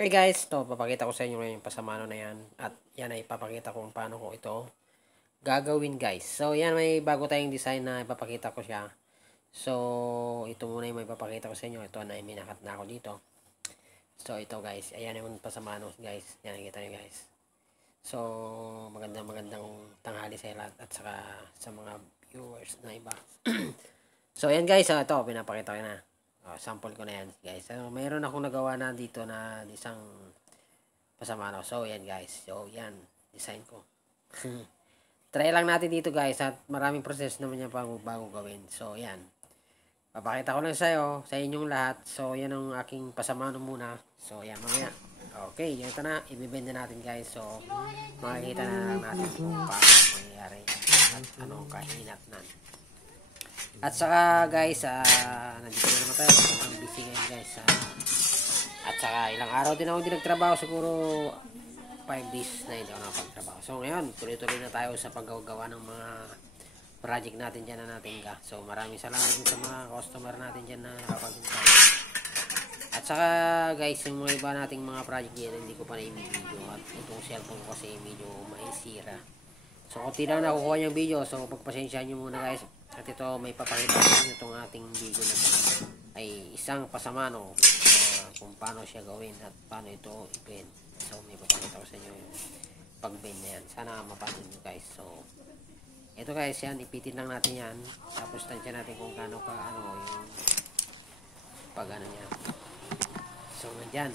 Hey guys, papakita ko sa inyo ngayon yung pasamano na yan. At yan ay papakita ko kung paano ko ito gagawin guys. So yan, may bago tayong design na ipapakita ko siya. So ito muna yung may papakita ko sa inyo. Ito na, may nakat na ako dito. So ito guys, ayan yung pasamano guys. Yan, nakikita nyo guys. So magandang tanghali sa lahat at saka sa mga viewers na iba. So yan guys, ito pinapakita ko na. Sample ko na yan guys. So mayroon akong nagawa na dito na isang pasamano. So yan guys, so yan design ko. Try lang natin dito guys, at maraming process naman yan bago gawin. So yan, papakita ko lang sa inyong lahat. So yan ang aking pasamano muna. So yan, mamaya okay, ito na, ibibenta natin guys. So makikita na lang natin kung paano mangyayari at anong kahinatnan. At saka guys, nandito na naman tayo. Ang busy ngayon guys. At saka ilang araw din ako hindi nagtrabaho. Siguro 5 days na hindi ako nakapagtrabaho. So ngayon, tuloy-tuloy na tayo sa paggagawa ng mga project natin dyan na natingga. So maraming salamat din sa mga customer natin dyan na nakapagintay. At saka guys, yung mga iba nating mga project dyan, hindi ko pa na-video. At itong cellphone ko kasi medyo maisira. So kung tila na nakukuha niyang video, so pagpasensya nyo muna guys. At ito, may papakita ko nyo itong ating video na ito ay isang pasamano kung paano siya gawin at paano ito i-bend. So may papakita ko sa inyo yung pag-bend na yan. Sana mapanood nyo guys. So ito guys, yan, ipitin lang natin yan. Tapos tansya natin kung kano ka yung pag niya. So nandyan.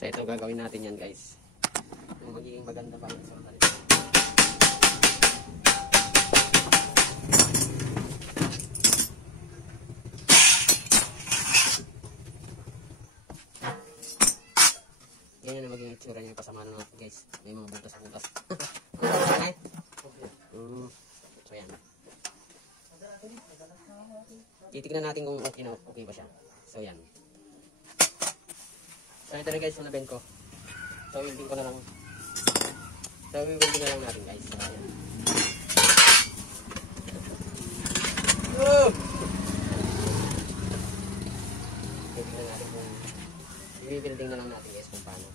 So ito gagawin natin yan guys. Yung magiging maganda pa yung sa kanila. Ganyan na magiging itsura niya yung pasamano natin guys. May mga butas-butas. So yan. Titignan natin kung okay ba siya. So yan. So ito na guys, yung na-bend ko. So welding ko na lang. So welding na lang natin guys. So ayan. Welding na natin kung i-welding na lang natin guys kung paano.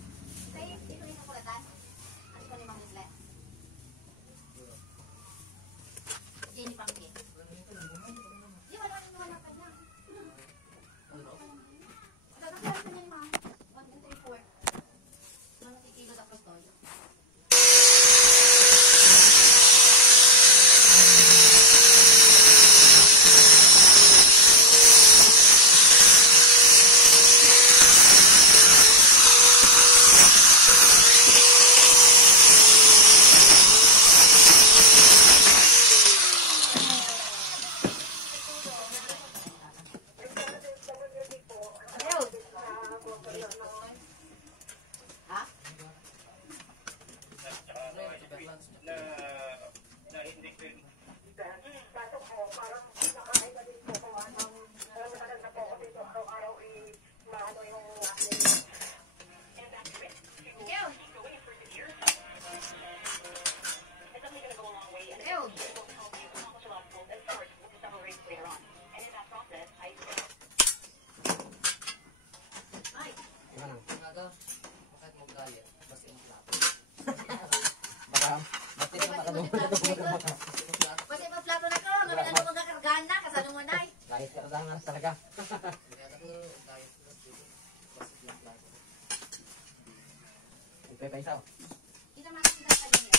Kasi pa-plato na ko, ngayon ano magkakargahan na, kasano mo na eh. Lahit ka na talaga. Ito pa isa. Ito naman sila sa inyo.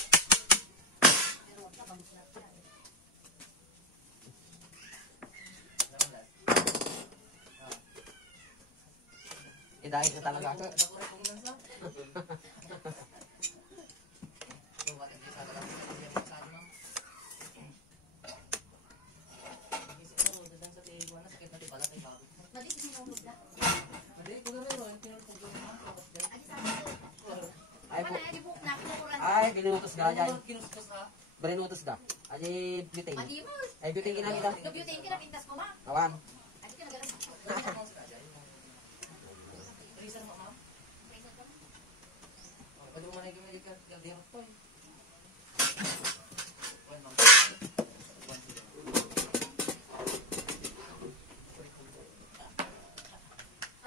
Pero wag na bang sila. Dahil na talaga ako. Ay, binutos ga yan. Binutos ga. Aji butane. Madi mo. Ay butane ginamit ah. Ito beauty yung pinapintas ko, ma. Kawan. Adi ka nagalas. Freezer mo, ma. Freezer mo. Pwede mo na gawin ka gawin ko.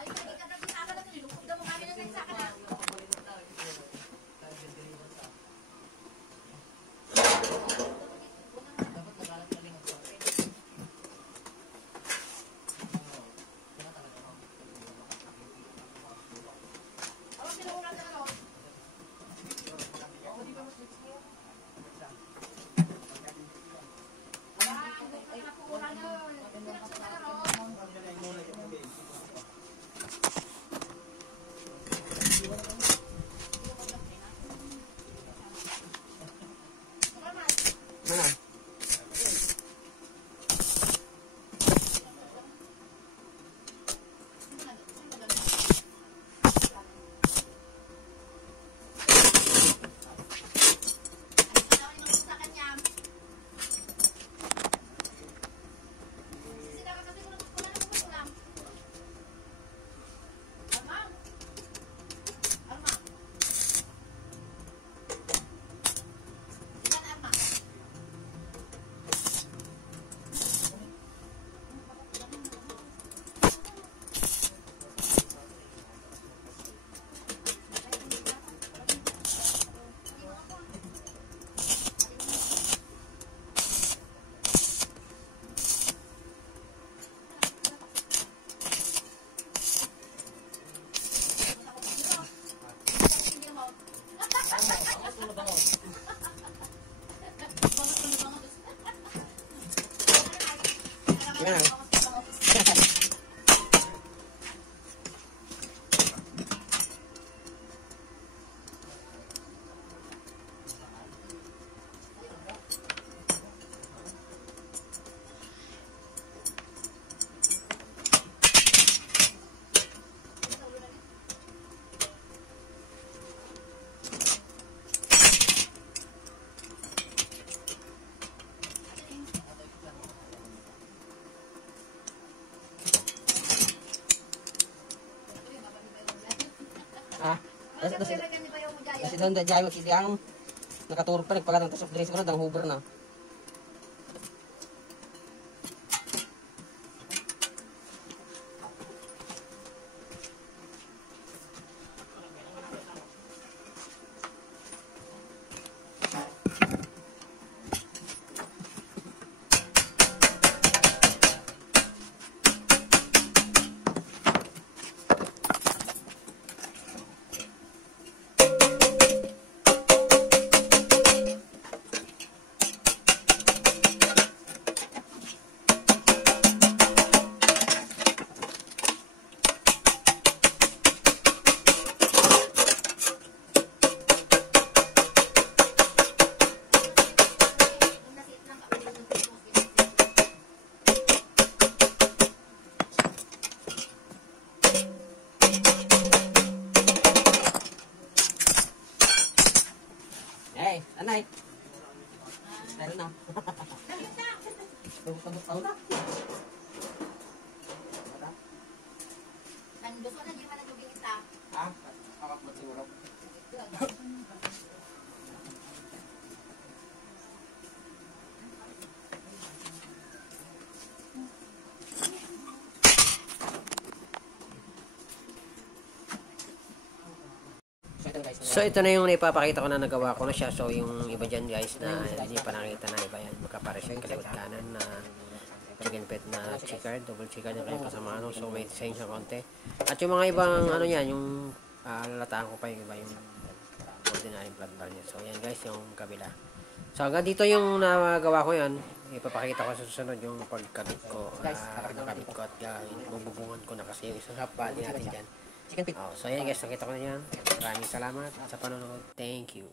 Ay, hindi ka nagsasaka na. Nilukog na mo kami na nagsasaka na. Awak sila ulang na ano? Mana? Gimana? Ah, kasi doon dahil magsidiang nakaturog pa nagpagkatang tas of drinks ko na dang Huber na. Eh, anay. Style na. Tubos taon na. Nandun ko na di man naguging ita. Ah, awak mo siguro. So ito na yung naipapakita ko na nagawa ko na siya. So yung iba dyan guys na hindi pa nakita na iba yan. Magkapares yung kaliwat kanan na chicken pet na chicard, double chicard yung kanyang kasama. Ano, so may design siya konti. At yung mga ibang ano yan, yung lalataan ko pa yung iba yung ordinary blood bar niya. So yan guys yung kabila. So hanggang dito yung nagawa ko yan. Ipapakita ko sa susunod yung pagkabit ko. Nakabit ko at bububungan ko na kasi yung isang hapa din natin dyan. Chicken pit. So yan guys, nakita ko na yan. Maraming salamat sa panonood. Thank you.